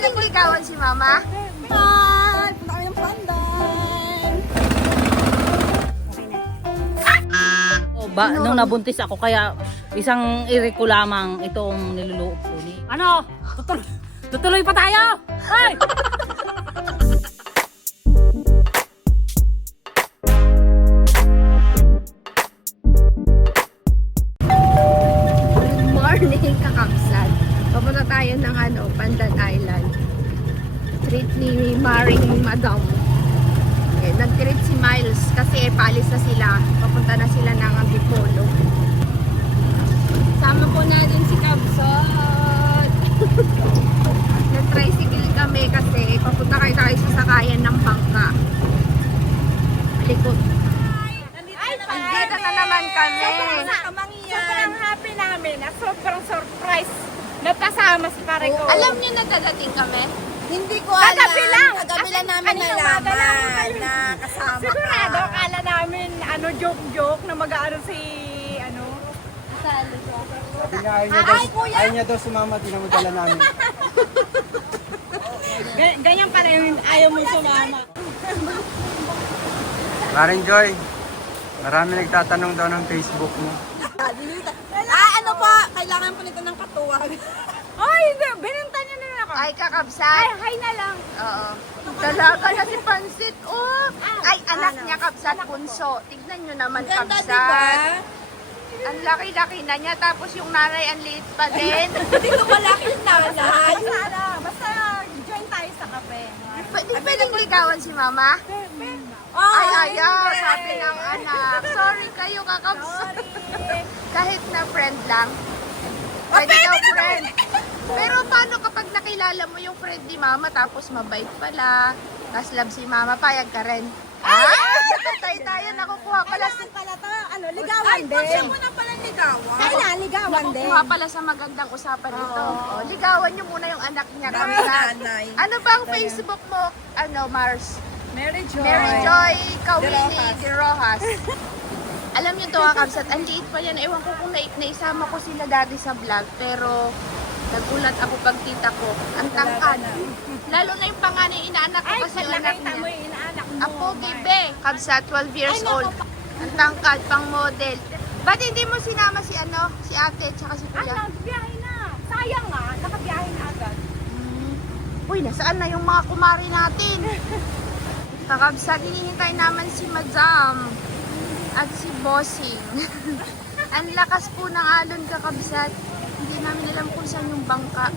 pwedeng ligawan si Mama? Hi! Punta kami ng Pandan! Nung nabuntis ako, kaya isang iri ko lamang itong niluluob ko ni... Ano? Tutuloy pa tayo! Ay! Good morning, kakapsat. Papunta tayo ng Pandan Island. Treat ni Maring Madam. Okay, nag-treat si Miles kasi paalis na sila. Papunta na sila ng Antipolo. Sama po natin si Kapsat. Nag-tricycle kami kasi papunta kayo tayo sa sakayan ng bangka. Likod. Andito na naman kami. Sobrang happy namin at sobrang surprise na kasama si pare ko. Alam niyo na dadating kami? Hindi ko alam. Kagabi lang. Kagabi lang namin Kaninang nalaman umaga lang. na kasama ka. Sigurado, akala namin, joke-joke na mag-ano si, Sabi niya, ayaw niya daw sumama, di na magdala namin. ganyan pala yung ayaw mo sumama. Maring Joy, marami nagtatanong daw ng Facebook mo. Ano po? Kailangan po nito ng katuwag. Ay, binenta niya na lang ako. Ay, kakapsat. Hi na lang. Oo. Dalaga na si Pansit. Oh. Ay, anak niya, kapsat, punso. Tignan nyo naman, Ganda, kapsat. diba? Ang laki-laki na niya. Tapos yung nanay, ang liit pa din. Hindi ko malaki yung nanay. Basta join tayo sa kape. Pwedeng ligawan si Mama? Ay, ayaw. Sabi ng anak. Sorry kayo, kakapsat. Kahit na friend lang. Pwede daw friend. Pero paano kapag nakilala mo yung friend ni Mama tapos mabait pala, tapos love si Mama, payag ka rin? Tayo, nakukuha pala sa... Ligawan din. Ay, mo na pala ligawan. Kailan, ligawan din. Nakukuha pala sa magandang usapan nito. Oh, ligawan niyo muna yung anak niya. Dami Kapsat. nanay. Ano bang Facebook mo, Mars? Mary Joy. Mary Joy Kawini Rojas. de Rojas. Alam niyo to, Kapsat, ang liit pa yan. Ewan ko kung naisama ko sila dati sa vlog, pero nagulat ako pag kita ko. Ang tangkad. Lalo na yung panganay inaanak ko kasi yung anak Nakita mo niya. yung inaanak mo. Apo, Gibe. Kapsat, 12 years old. Ang tangkad, pang model. Ba't hindi mo sinama si si ate, tsaka si kuya? Nagbiyahe na. Sayang nga, nakabiyahe na agad. Uy, nasaan na yung mga kumari natin? Kakabsat, hinihintay naman si Madam at si Bossing. Ang lakas po ng alon, kakabsat. Hindi namin alam kung saan yung bangka.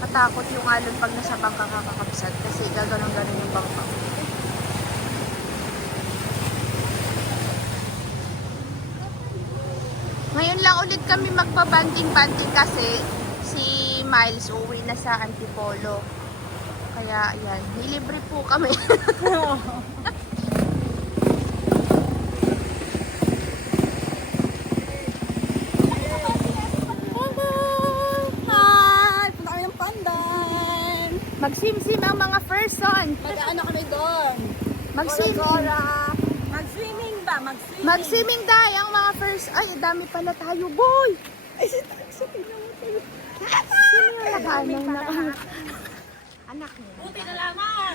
Katakot yung alon pag nasa bangka ka, kakabsat. Kasi gaganon-ganon yung bangka. Ngayon lang ulit kami magpabanding-banding kasi si Miles uwi na sa Antipolo. Kaya yan, nilibre po kami. Hi! Punta kami ng Pandan! Magsimsim ang mga person. Mag-ano kami doon? Magsimsim. Mag-swimming ba? Mag-swimming. Magsiming day ang mga first. Ay, dami pala tayo, boy. Ay, tingnan mo tayo. Sino yung nakaanong na? Anak niya. Buti na lamang.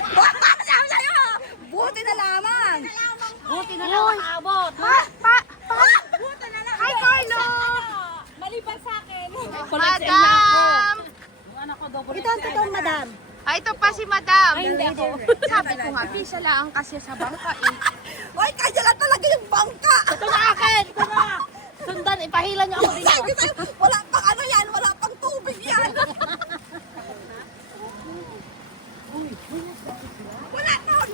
Sabi sa'yo! Buti na lamang! Buti na lang nakaabot. Buti na lang! Hi, Carlo. Maliban sa akin. Madam. Yung anak ko double Ito ang totoong madam. Ay, ito pa si Madam. Ay, hindi ako. Sabi ko nga, pisa lang kasi sa bangka eh. Ay, kaya lang talaga yung bangka! Ito na akin! Ito na! Sundan, ipahilan niyo ako dito. Sabi sa'yo, wala pang ano yan, wala pang tubig yan! Wala nun!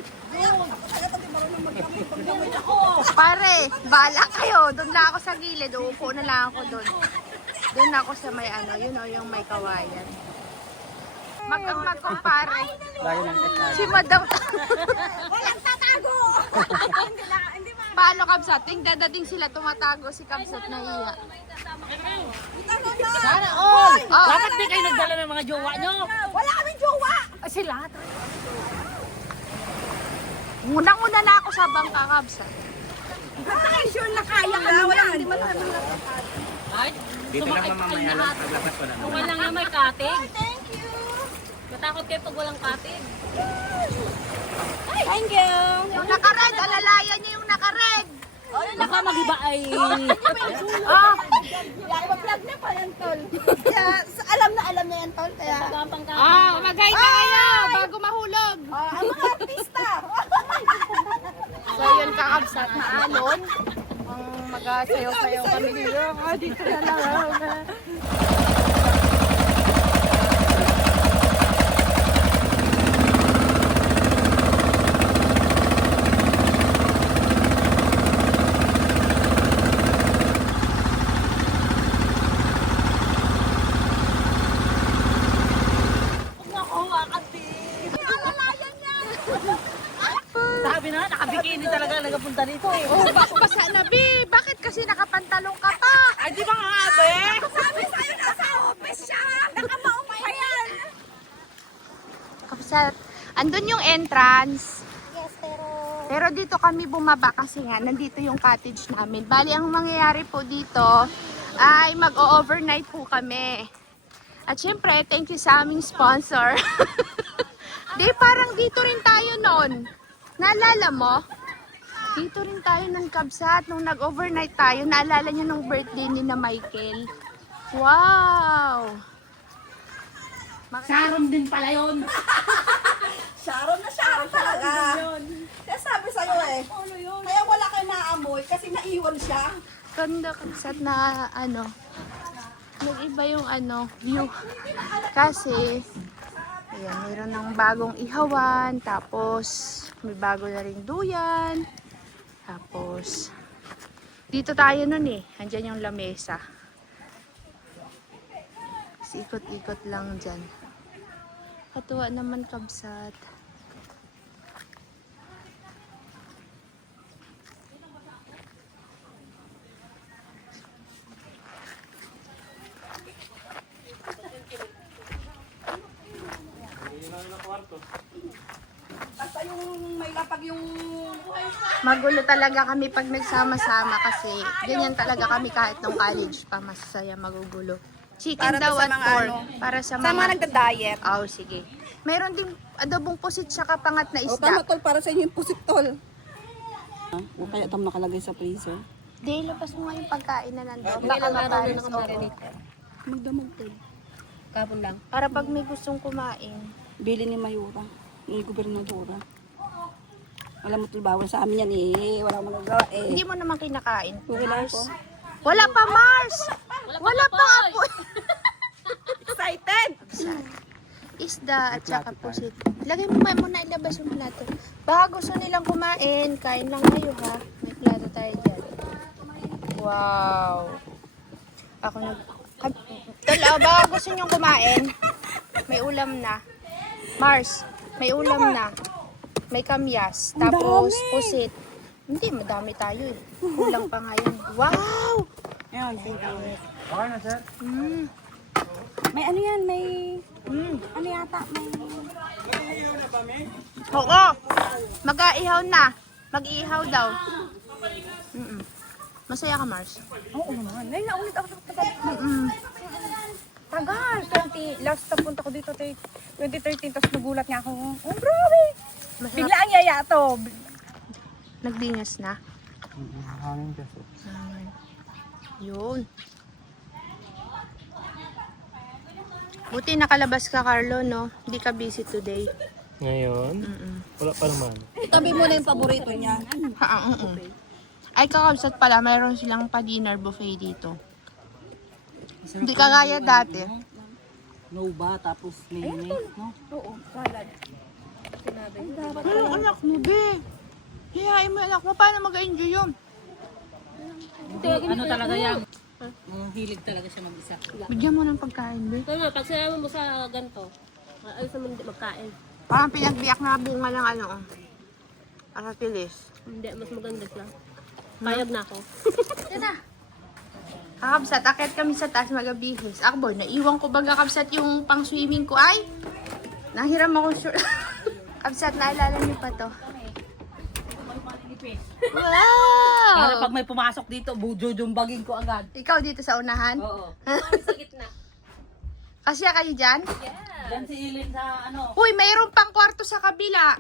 Ako talaga di marunong magkamay ako. Pare, bala kayo. Doon lang ako sa gilid. Uupo na lang ako doon. Doon ako sa may yung may kawayan. Magkumpare. Lagi ng kasal. Si Madam. Walang tatago! Paano, Kabsat? Ting dadating sila, tumatago si Kabsat na iya. Sana all! Oh. Dapat di kayo nagdala ng mga jowa nyo. Wala kaming jowa! Sila. Unang-una na ako sa bangka, Kabsat. Sure na kaya ka wala, hindi man namin Ay, Dito lang mamamaya lang, paglabas wala kung naman. lang yung may kating. Thank you! Natakot kayo pag walang katin. Thank you. Yung naka-red, alalayan niyo yung naka-red. Baka mag-iba ay... Iba-vlog na pa yan, tol. Kaya, alam na yan, tol. Kaya, Magay ka kayo bago mahulog. ang mga artista. So yun kakabsat na alon. Ang magasayaw-sayaw kami dito. Dito na lang. Sabi na, nakabikini talaga nagapunta dito eh. Oh, basa na, Bi. Bakit kasi nakapantalong ka pa? Ay, di ba nga abe? Sabi sa'yo, nasa office siya. Nakamaong pa yan. Kapsat, andun yung entrance. Yes, Pero dito kami bumaba kasi nga, nandito yung cottage namin. Bali, ang mangyayari po dito ay mag-overnight po kami. At syempre, thank you sa aming sponsor. Di, parang dito rin tayo noon. Naalala mo? Dito rin tayo ng Kabsat. Nung nag-overnight tayo, naalala niyo nung birthday ni na Michael. Wow! Sharon din pala yun. Sharon na Sharon talaga. Kaya sabi sa'yo eh. Kaya wala kayo naamoy kasi naiwan siya. Ganda Kabsat na ano, nag-iba yung ano, view. Kasi, ayan, mayroon ng bagong ihawan, tapos may bago na ring duyan. Tapos, dito tayo nun eh. Andyan yung lamesa. Tapos ikot-ikot lang dyan. Katuwa naman Kabsat. Basta yung may lapag yung... Magulo talaga kami pag nagsama-sama kasi ganyan talaga kami kahit nung college pa. Masasaya magugulo. Chicken Para to daw sa at mga pork. ano, Para sa Sa mga mga... nagda-diet. Oh, sige. Meron din adobong pusit tsaka pangat na O isda. tama tol, para sa inyo yung pusit tol. O kaya itong nakalagay sa freezer. Di, labas mo nga yung pagkain na nandun. Baka mapalis. Magdamag tol. Kapon lang. Para pag may gustong kumain. Bili ni Mayura, ni gobernadora. Alam mo tol, bawal sa amin yan eh. Wala akong magagawa eh. Hindi mo naman kinakain. Wala Mars. po. Wala pa, Mars! Wala pa ako. Excited! Isda at saka pusit. Lagay mo nga muna ilabas yung plato. Baka gusto nilang kumain. Kain lang kayo ha. May plato tayo dyan. Wow. Ako nag... Tala, baka gusto niyong kumain. May ulam na. Mars, may ulam na. May kamyas. Tapos pusit. Hindi, madami tayo eh. Kulang pa ngayon. Wow! Ayan, thank you. Okay na, sir? May ano yan, may... Mm. Ano yata, may... Oo. Mag-aihaw na. Mag-iihaw daw. Mm-mm. Masaya ka, Mars? Oo naman. Ay, naulit ako sa tagal. Mm-mm. Tagal. Last na punta ko dito, 2013, tapos nagulat nga ako. Oh, grabe. Masarap. Bigla ang yaya to. Nagdinas na. Hangin kasi. Yun. Buti nakalabas ka, Carlo, no? Hindi ka busy today. Ngayon, wala pa naman. Itabi mo na yung paborito niya. Ay, kakabsat pala, mayroon silang pa-dinner buffet dito. Hindi kagaya dati. No ba, tapos mayonnaise, no? Anong anak mo, be? Hihain mo yung anak mo, paano mag-enjoy yun? Hindi, ano talaga yan? Hilig talaga siya mag-isa. Bigyan mo ng pagkain, be. Tama, pag sinama mo sa ganito, ayos naman hindi magkain. Parang pinagbiyak na bunga ng ano, aratilis. Hindi, mas maganda siya. Payag na ako. Yan na. Kakabsat, akit kami sa taas magabihis. Akbo, naiwan ko baga kabsat yung pang swimming ko. Ay! Nahiram ako sure. Kabsat, naalala niyo pa to. Wow! Para pag may pumasok dito, bujujumbagin ko agad. Ikaw dito sa unahan? Oo. Sa gitna. Kasya kayo dyan? Yan si Ilin sa ano. Uy, mayroon pang kwarto sa kabila.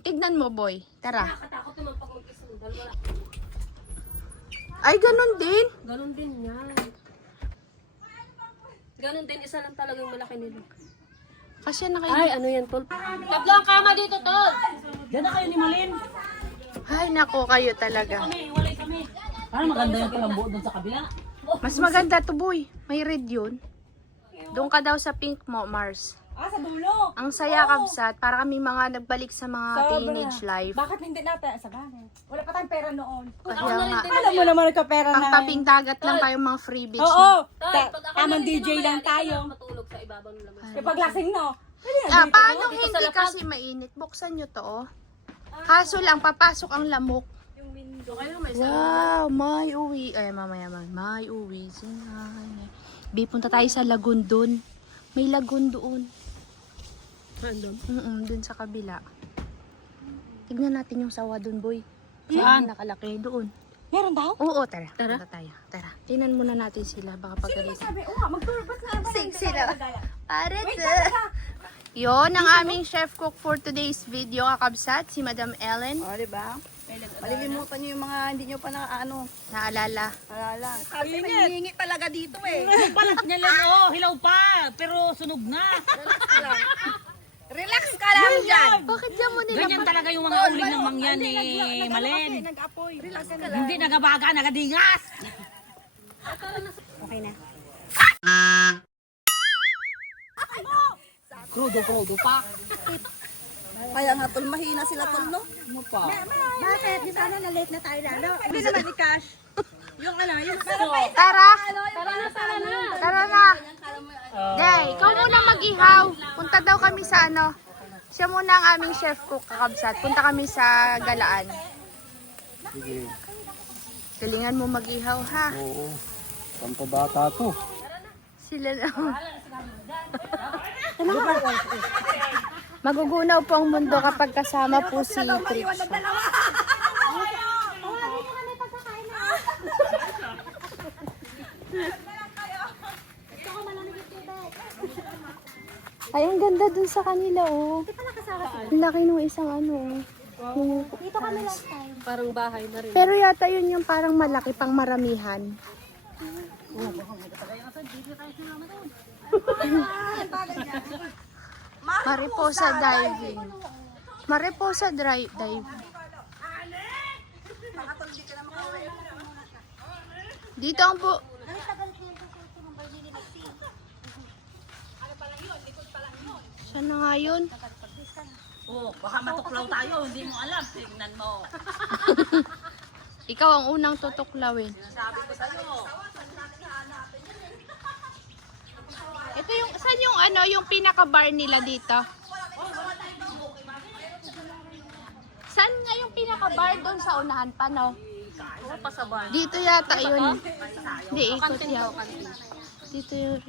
Tignan mo, boy. Tara. Nakatakot naman pag mag-isa mo. Dalawa. Ay, ganun din. Ganon din yan. Ganon din, isa lang talagang malaki nila. Kasya na kayo. Ay, ano yan, tol? Tatlo ang kama dito, tol! Diyan na kayo ni Malin. Ay, nako kayo talaga. Hiwalay kami. Parang maganda yung kalambo doon sa kabila. Mas maganda to, boy. May red yun. Doon ka daw sa pink mo, Mars. Sa dulo. Ang saya, kabsat. Para kami mga nagbalik sa mga teenage life. Bakit hindi natin? Sa bagay. Wala pa tayong pera noon. Kaya nga, Alam mo naman nagka-pera pang na. tabing dagat lang tayo mga freebies. Oo. Tol, pag ako Tamang narinig DJ mamaya, lang di ka tayo. lang matulog sa ibabaw ng lamesa. Kapag lasing, no? Paano dito sa hindi lapag. kasi mainit? Buksan nyo to, oh. Kaso lang, papasok ang lamok. So, kayo may Wow, may uwi. Ay, mamaya man. May uwi. Bi, punta tayo sa lagoon doon. May lagoon doon. Doon sa kabila. Tignan natin yung sawa doon, boy. Saan? Nakalaki doon. Meron daw? Oo, tara. Punta tayo. Tara. Tingnan muna natin sila. Baka pagalitan. Sabi, magtulbat na ba? Sila. Pare Yon ang aming chef cook for today's video, kakabsat, si Madam Ellen. O, diba? Malilimutan nyo yung mga hindi nyo pa na Naalala. alala. Kasi nangihingi talaga dito eh. Balat niya lang, oh. Hilaw pa. Pero sunog na. Relax ka lang dyan. Bakit yan mo nila? Ganyan talaga yung mga uling ng mangyan ni Malin. Nag-apoy. Relax ka lang. Hindi nagabaga, nagadingas. Okay na. Krudo pa. Kaya nga tol, mahina sila tol, no? Ano pa? Bakit? Di sana na-late na tayo lalo. Hindi naman ni Cash. Yung ano, yung Tara! Tara na! Day, ikaw muna mag-ihaw. Punta daw kami sa ano. Siya muna ang aming chef cook, kakabsat. Punta kami sa Galaan. Sige. Galingan mo mag-ihaw, ha? Oo. Pampabata to. Sila na. Magugunaw po ang mundo kapag kasama po si Trix. Ay, ang ganda dun sa kanila, oh. Ang laki nung isang ano, oh. Dito kami last time. Parang bahay na rin. Pero yata yun yung parang malaki pang maramihan. Mariposa diving. Mariposa diving. Dito ang po. Saan na nga yun? Oh, baka matuklaw tayo, hindi mo alam. Tingnan mo. Ikaw ang unang tutuklawin. Sabi ko sa'yo. Ito yung, saan yung ano, yung pinaka-bar nila dito? Saan nga yung pinaka-bar doon sa unahan pa, no? Dito yata yun. Hindi, ikot yan. Dito yung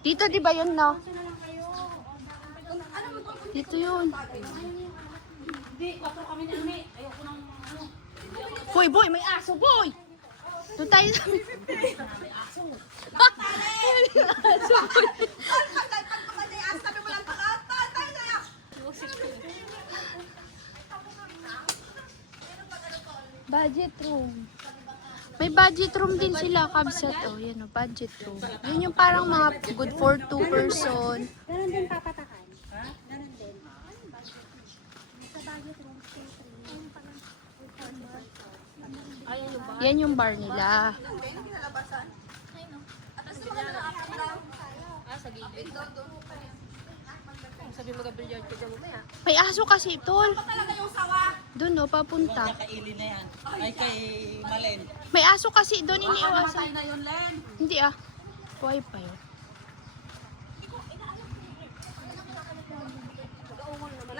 dito di ba yun, no? Dito yun. Boy, boy, may aso, boy! Doon tayo sa... Budget room. May budget room din sila, kabsat. Oh, yan o, budget room. Yun yung parang mga good for 2 person. Ganon din papatakan. Ganon din. Sa budget room, Yan yung bar nila. Sabi mag-billiard ka dyan mamaya. May aso kasi, tol. Doon, no, papunta. Kaili na yan. Ay, kay Malin. May aso kasi doon, iniiwasan. Patay na yun, Len. Hindi ah. Buhay pa yun.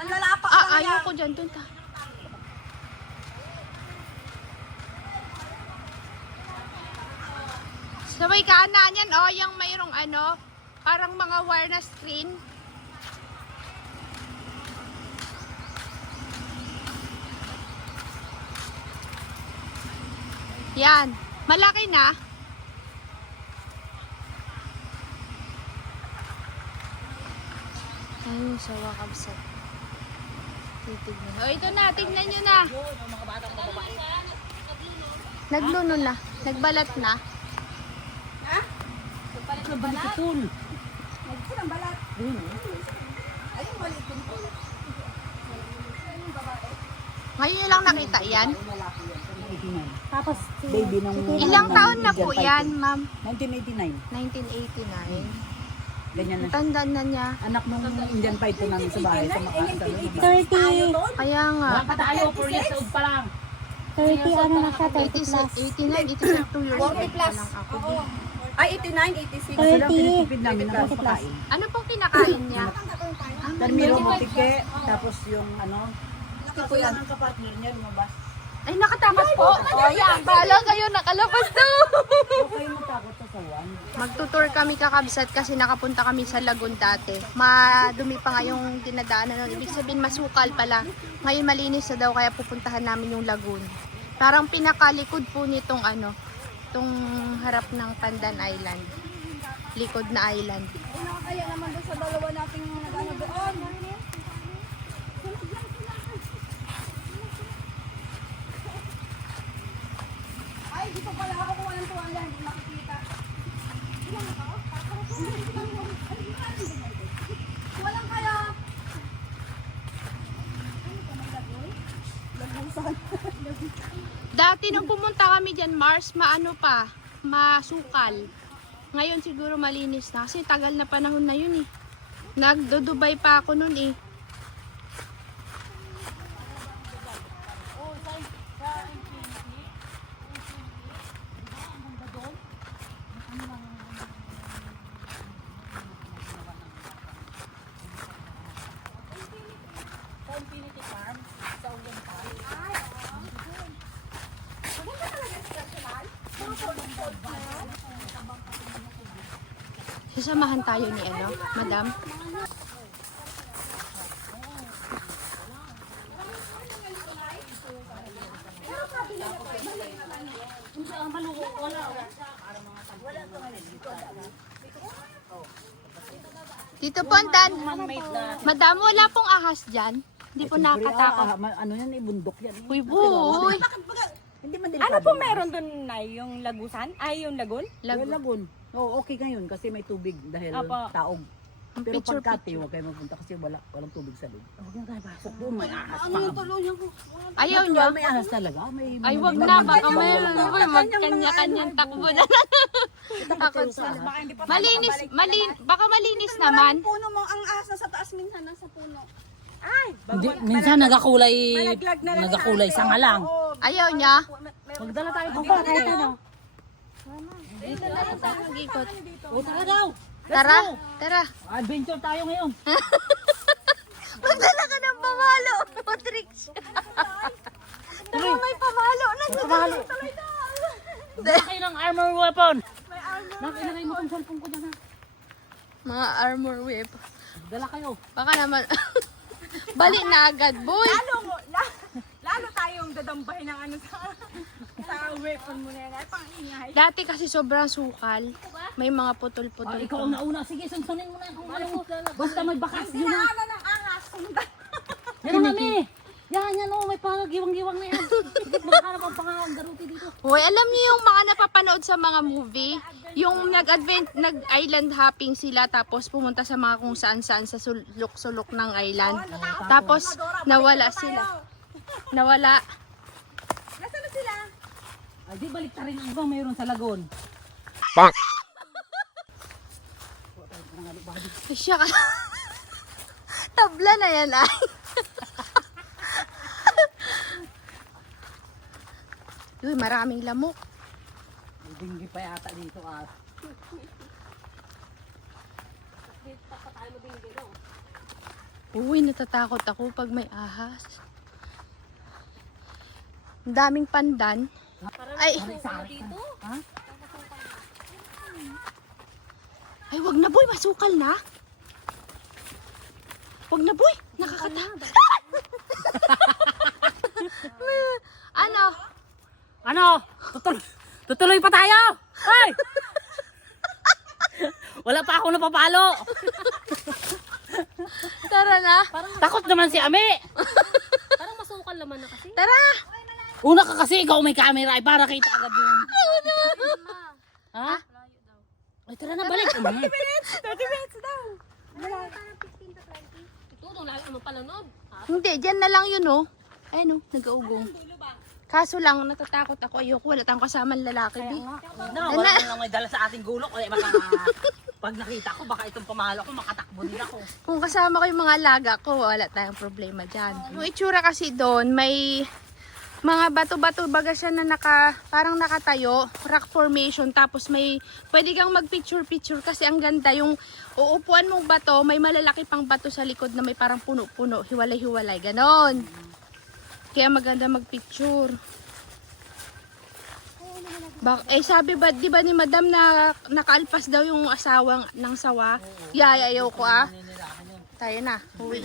Nanlalapa ka Ah, lang ayaw ko dyan. Doon ta. Sabay kanan yan, oh, yung mayroong ano, parang mga wire na screen. Yan. Malaki na. Ayun, sawa kabsat. Titignan. O, ito na. Tignan nyo na. Nagluno na. Nagbalat na. Nagpapul. Nagpapul ang balat. Ayun, maliit yung pula. Ngayon nyo lang nakita yan? Tapos, Baby nung... Ilang taon na po yan, ma'am? 1989. 1989. Ganyan na. Tandaan na niya. Anak nung Indian Python namin sa bahay. Sa mga 30. Kaya nga. wala pa tayo, 4 years old pa lang. 30 ano na siya, 89, 2 years old 40 pa plus. lang ako. Oo. Ay, 89, 86. 30. Sila pinipid namin na pagkain. Ano pong kinakain niya? Termino butike, tapos yung ano, tipo yan ang kapartner niya lumabas. Ay, nakatakas po. O, yan. Bahala kayo, nakalabas na. Okay mo takot sa sawan. Magtutour kami kakabsat kasi nakapunta kami sa lagoon dati. Madumi pa nga yung dinadaanan nun. Ibig sabihin masukal pala. Ngayon malinis na daw kaya pupuntahan namin yung lagoon. Parang pinakalikod po nitong ano, itong harap ng Pandan Island. Likod na island. Kaya naman doon sa dalawa nating nag-ano doon. Ay, dito pala ako kuha ng tuwala, hindi makikita. Walang kaya. Dati nung pumunta kami dyan, Mars, maano pa, masukal. Ngayon siguro malinis na kasi tagal na panahon na yun eh. Nagdo-Dubai pa ako nun eh. Sasamahan tayo ni ano, madam? Dito po ang dan. Madam, wala pong ahas dyan. Hindi po nakatakot. Ano yan, bundok yan. Uy, boy! Hindi man Ano po meron doon na yung lagusan? Ay, yung lagun? Lagun. Oo, okay ngayon kasi may tubig dahil Apo. taog. Ang Pero picture, pagkati, huwag kayo magpunta kasi walang tubig sa loob. Huwag yung tayo pasok doon, may ahas pa. Ayaw nyo? May ahas talaga. Ay, wag na. Baka mayroon. Uy, magkanya-kanyang takbo na. Takot sila. Baka malinis naman. Puno mo ang ahas na sa taas minsan, nasa puno. Minsan nagakulay sa nga lang. Ayaw niya? Magdala tayo kung Dito na lang tayo mag-ikot. O, tara daw. Tara. Adventure tayo ngayon. Magdala ka ng pamalo. Matrix. Tara, may pamalo. Pamalo. Dala kayo ng armor weapon. Nakilagay mo kung cellphone ko dyan ha. Mga armor whip. Dala kayo. Baka naman. Balik na agad, boy. Lalo tayong dadambahin ng ano sa weapon mo na yan. Ay, pang-ingay. Dati kasi sobrang sukal. May mga putol-putol. Ikaw ang nauna. Sige, sunsunin mo na kung ano mo. Basta may bakas yun ha. Ano ng ahas? Yan ang mami. Yan o. May pangagiwang-giwang na yan. Makahanap ang pangagaruti dito. Hoy, alam niyo yung mga napapanood sa mga movie? Yung nag-island hopping sila tapos pumunta sa mga kung saan-saan sa sulok-sulok ng island. Tapos nawala sila. Nawala. Nasaan na sila? Ay, di balik ta rin ang ibang mayroon sa lagon. Ay, siya ka. Tabla na yan ay. Uy, maraming lamok. Dinggi pa yata dito ah. Uy, natatakot ako pag may ahas. Ang daming pandan. Ay, ay, wag na boy, masukal na. Wag na boy, nakakatakot. Ano? Ano? Tutuloy pa tayo! Ay! Wala pa ako napapalo! Tara na. Takot naman si Ame. Parang masukal naman na kasi. Tara. Una ka kasi ikaw may camera ay para kita agad yun. Ha? Ay, tara na, balik. 30 minutes daw. Ito, itong layo naman pala noon. Hindi, dyan na lang yun, oh. Ayun, oh, nag-augong. Kaso lang, natatakot ako. Ayoko, wala tayong kasamang lalaki, di. No, wala nang may dala sa ating gulok. Kaya baka pag nakita ko, baka itong pamalo ko, makatakbo din ako. Kung kasama ko yung mga alaga ko, wala tayong problema dyan. Yung itsura kasi doon, may mga bato-bato baga siya na parang nakatayo, rock formation, tapos may, pwede kang mag-picture-picture kasi ang ganda, yung uupuan mong bato, may malalaki pang bato sa likod na may parang puno-puno, hiwalay-hiwalay, ganon. Kaya maganda mag-picture. Sabi ba, di ba ni madam na nakaalpas daw yung asawang ng sawa? Ayaw ko Tayo na, uwi.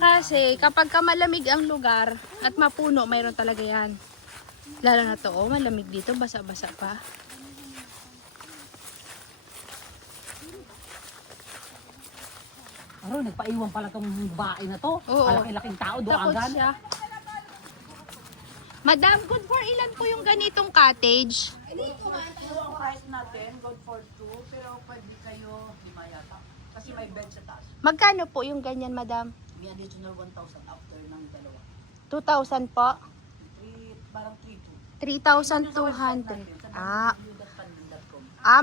Kasi kapag malamig ang lugar at mapuno, mayroon talaga yan. Lalo na to, malamig dito, basa-basa pa. Aro, nagpaiwan pala tong bae na to. Oo. Kalaki-laking tao doon Takot agad. siya. Madam, good for ilan po yung ganitong cottage? Yung price natin, good for 2, pero pwede kayo 5 yata. Kasi may bed sa taas. Magkano po yung ganyan, madam? May additional 1,000 after ng dalawa. 2,000 po? Parang 3,200. 3,200.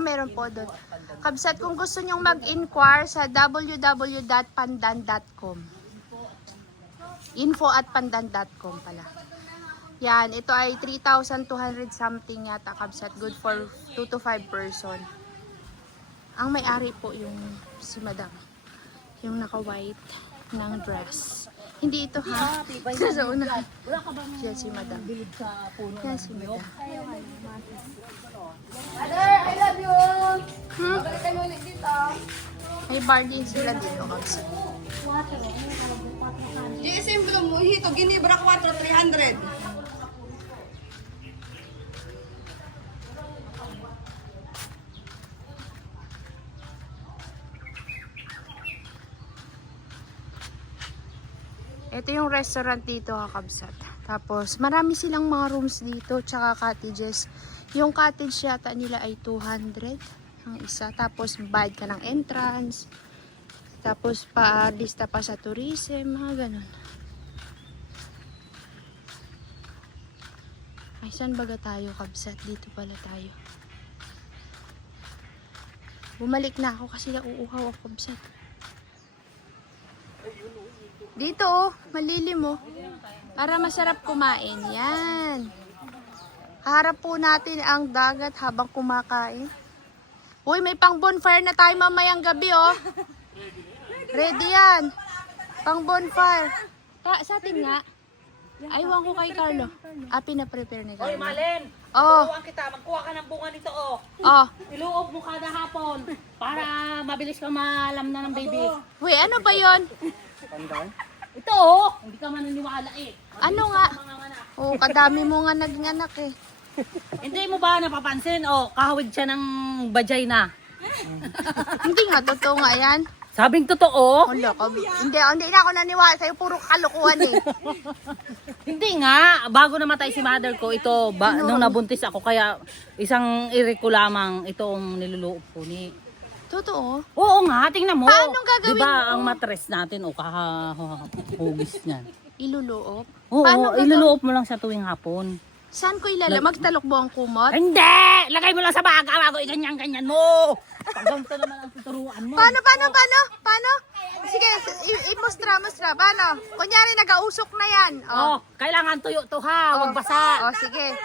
Meron po doon. Kabsat, kung gusto nyong mag-inquire sa www.pandan.com. info@pandan.com pala. Yan, ito ay 3,200 something yata, kabsat. Good for 2 to 5 person. Ang may-ari po yung si madam. Yung naka-white ng dress. Hindi ito ha. Sa una. Wala ka bang Yan si madam. bilid sa puno? Yan si madam. Mother, I love you! Balik kami ulit dito. May bar din sila dito, kabsat. GSM Blue mo, hito, Ginebra 4, 300. Ito yung restaurant dito, kakabsat. Tapos, marami silang mga rooms dito, tsaka cottages. Yung cottage yata nila ay 200 ang isa. Tapos, bayad ka ng entrance. Tapos, lista pa sa tourism, mga ganun. Ay, saan baga tayo, kabsat? Dito pala tayo. Bumalik na ako kasi nauuhaw ako, kabsat. Dito, malilim para masarap kumain. Yan. Harap po natin ang dagat habang kumakain. Uy, may pang bonfire na tayo mamayang gabi, Ready yan. Pang bonfire. Sa atin nga. Aywan ko kay Carlo. Pina-prepare ni Carlo. Hoy, Malen! Oh. Turuan kita, magkuha ka ng bunga nito, oh. Oh. Iluob mo kada hapon para mabilis kang maalam na ng baby. Uy, ano ba yon? Ito, oh. Hindi ka maniniwala eh. Ano nga? Oh, kadami mo nga nagnganak eh. Hindi mo ba napapansin? Oh, kahawig siya ng bajay na. Hindi nga, totoo nga yan. Sabing totoo? Hindi na ako naniwala sa'yo, puro kalokohan eh. Hindi nga, bago namatay si mother ko, ito, nung nabuntis ako, kaya isang iriko lamang itong niluluop ko ni. Totoo? Oo nga, tingnan mo. Paano gagawin diba, mo? ang matres natin, kahahugis niyan. Iluluop? Oo, Paano iluluop mo lang sa tuwing hapon. Saan ko magtalok ang kumot? Hindi! Lagay mo lang sa baga bago iganyan-ganyan mo! Paggamta naman ang tuturuan mo. Paano? Sige, i-mustra. Paano? Kunyari, nag-ausok na yan. Oh, kailangan tuyo to ha, wag basa. Oh, sige.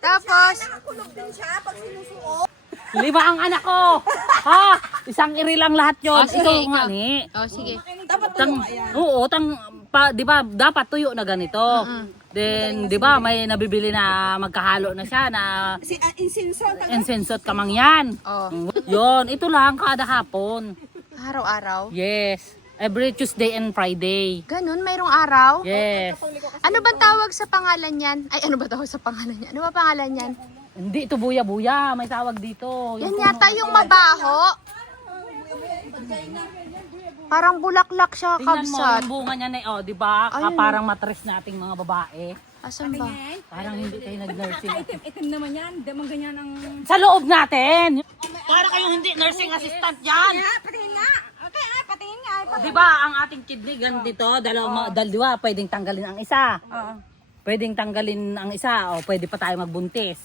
Tapos, Kulog din siya pag sinusuot. 5 ang anak ko. Ha? Isang iri lang lahat yon. sige, Ito ikaw. nga ni. oh, sige. Dapat Oo, di ba dapat tuyo na ganito. Then, di ba may nabibili na magkahalo na siya na insinso. incense at kamangyan. Oh, Yon, ito lang kada hapon. araw-araw. Yes. Every Tuesday and Friday. Ganun, mayroong araw? Yes. Ano ba tawag sa pangalan yan? Ay, ano ba tawag sa pangalan yan? Ano ba pangalan yan? Hindi ito buya-buya, may tawag dito. Yan yata yung mabaho. Parang bulaklak siya, Tingnan mo kabsat. yung bunga niya na, oh, di ba? Ayun. Parang matres nating mga babae. Asan ba? Parang hindi kayo nag-nursing. Itim naman yan. Di man ganyan ang... Sa loob natin! Para kayong hindi nursing assistant yan! Patingin nga. Okay, patingin nga. Di ba ang ating kidney ganito, dalawa, pwedeng tanggalin ang isa. Oo. Pwedeng tanggalin ang isa, o pwede pa tayo magbuntis.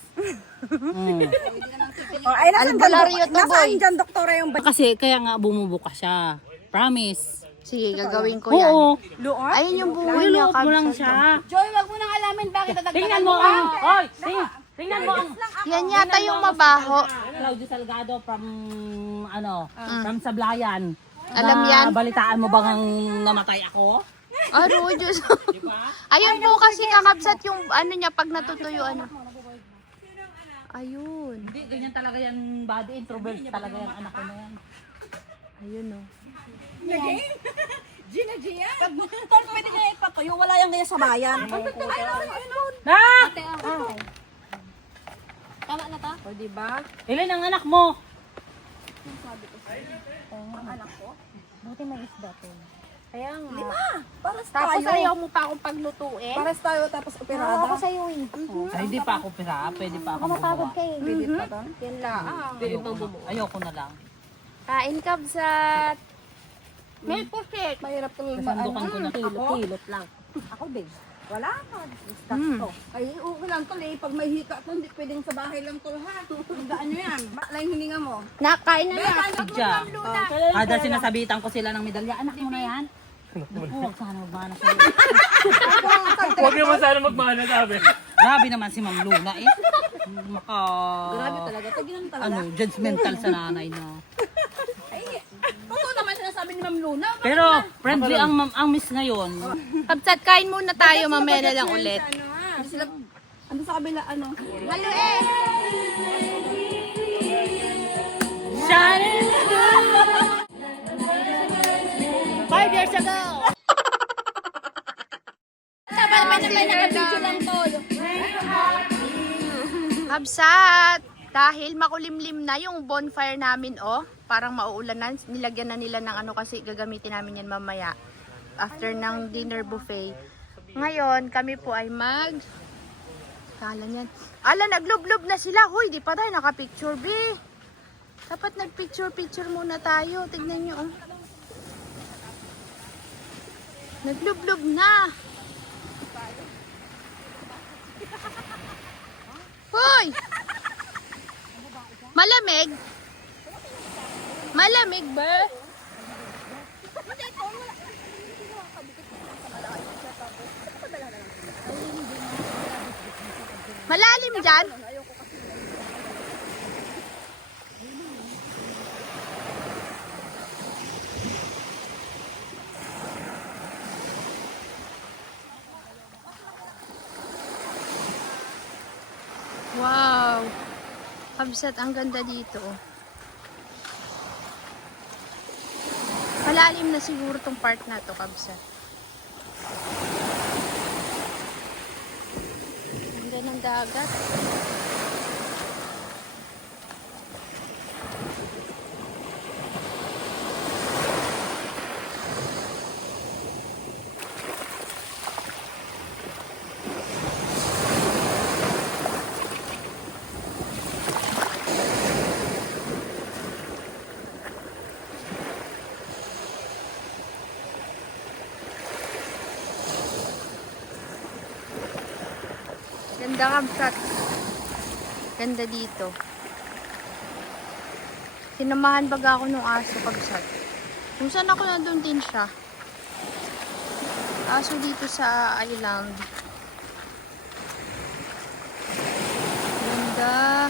Oh, ay, Albularyo to, boy. Nasaan dyan, doktora, yung... Kasi kaya nga bumubuka siya. Promise. Sige, gagawin ko yan. Oo. Luot? Ayun yung bunga niya, Niluluot mo lang kabsat. siya. Joy, wag mo nang alamin bakit Tingnan mo ang... Hoy! Tingnan mo ang... Yan yata yung mabaho. Claudio Salgado from from Sablayan. Alam yan? Balitaan mo bang namatay ako? Aro, Diyos. Ayun po kasi kakabsat yung ano niya pag natutuyo ano. Ayun. Hindi, ganyan talaga yan body introvert talaga yung anak ko na yan. Ayun oh. Tol, pwede na ipatuyo. Wala yung ganyan sa bayan. Na! Tama na ta? O, diba? Ilan ang anak mo? Buti may isda to. Kaya nga. Paras Tapos tayo. ayaw mo pa akong paglutuin. Paras tayo tapos operada. sa'yo eh. Ay, hindi pa ako pira, pwede pa ako Mapagod gumawa. ka eh. Pilit pa to. Yan lang. Ayoko na lang. Kain kabsat. May pusit. Mahirap tuloy Kasandukan ko na. Kilot lang. Ako din. Wala ka. Discuss to. Ay, okay lang tol eh. Pag may hika to, hindi pwedeng sa bahay lang tol ha. Hanggaan nyo yan. Bakla yung hininga mo. Nakain na natin. Sadya. Kada sinasabitan ko sila ng medalya, anak mo na yan? Oo, sana magmana sa'yo. Huwag naman sana magmana, sabi. Grabe naman si Ma'am Luna eh. Maka... Grabe talaga. Taginan talaga. Ano, judgmental sa nanay na. Totoo naman sinasabi ni Ma'am Luna. Pero friendly ang miss ngayon. Kabsat, kain muna tayo. Mamaya na lang ulit. Ano sila, ano sa kabila, ano? Halo eh. Shining 5 years ago. Kabsat, dahil makulimlim na yung bonfire namin, oh. Parang mauulan na. Nilagyan na nila ng ano kasi gagamitin namin yan mamaya. After ng dinner buffet. Ngayon, kami po ay Kala niyan. Ala, naglublob na sila. Huy, di pa tayo nakapicture, be. Dapat nagpicture-picture muna tayo. Tignan nyo, oh. Naglublob na. Hoy! Malamig? Malamig ba? Malalim dyan? Wow! Kabsat, ang ganda dito. Malalim na siguro tong part na to, kabsat. Ang ganda ng dagat. Ganda kabsat. Ganda dito. Sinamahan baga ako nung aso kabsat. Kung saan ako nandun din siya. Aso dito sa island. Ganda.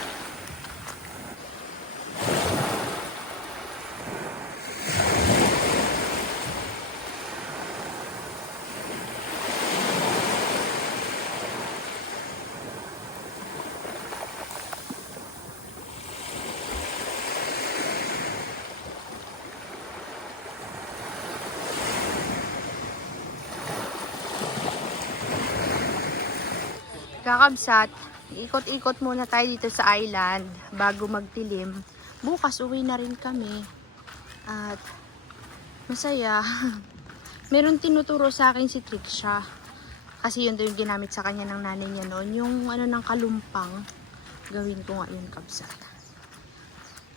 Kakabsat, ikot-ikot muna tayo dito sa island bago magdilim. Bukas uwi na rin kami. At masaya. Meron tinuturo sa akin si Trixia. Kasi yun daw yung ginamit sa kanya ng nanay niya noon. Yung ano ng kalumpang. Gawin ko ngayon, kabsat.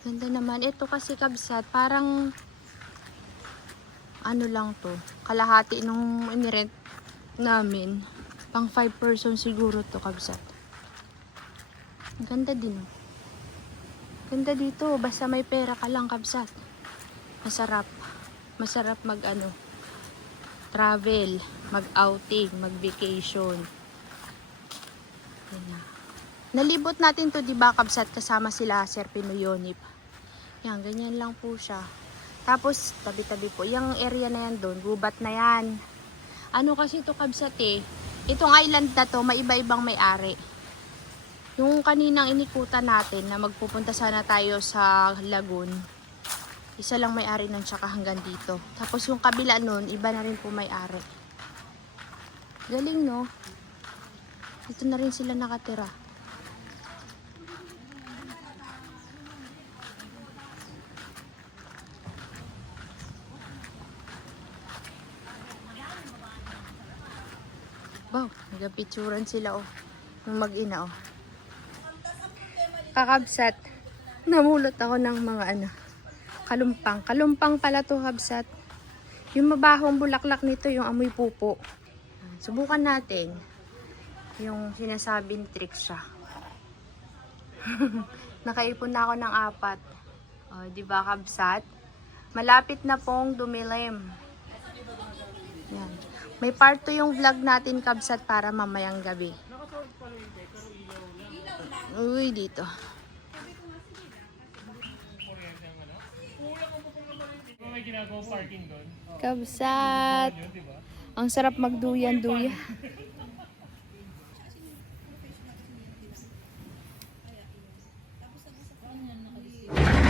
Ganda naman. Ito kasi kabsat, parang ano lang to. Kalahati nung inirent namin. Pang 5 person siguro to, kabsat. Ang ganda din. Ganda dito. Basta may pera ka lang, kabsat. Masarap. Masarap mag ano. Travel, mag-outing, mag-vacation. Yan na. Nalibot natin to, di ba, kabsat, kasama sila Sir Pinuyonip. Yan, ganyan lang po siya. Tapos, tabi-tabi po. Yung area na yan doon, gubat na yan. Ano kasi to, kabsat eh. Itong island na to, may iba-ibang may-ari. Yung kaninang inikutan natin na magpupunta sana tayo sa Lagoon. Isa lang may-ari nun tsaka hanggang dito. Tapos yung kabila nun, iba na rin po may-ari. Galing, no? Dito na rin sila nakatira. Wow, nagapicturan sila, oh. Yung mag-ina, oh. Kakabsat. Namulot ako ng mga ano. Kalumpang. Kalumpang pala to, kabsat. Yung mabahong bulaklak nito, yung amoy pupo. Subukan natin. Yung sinasabi ni Trixia. Nakaipon na ako ng 4. O, diba, kabsat? Malapit na pong dumilim. Yan. May part 2 yung vlog natin, kabsat, para mamayang gabi. Uy, dito. May ginagawa parking doon. Kabsat. Ang sarap magduyan-duyan.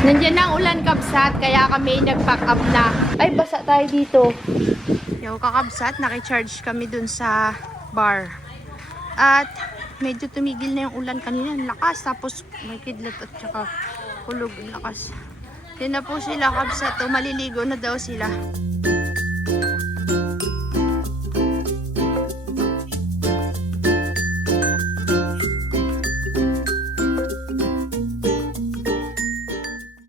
Nandiyan na ang ulan, kabsat, kaya kami nag-pack up na. Ay, basa tayo dito. Yo, kakabsat, nakicharge kami dun sa bar. At medyo tumigil na yung ulan kanina, ang lakas. Tapos may kidlat at saka kulog, ang lakas. Yan na po sila, kabsat. Maliligo na daw sila.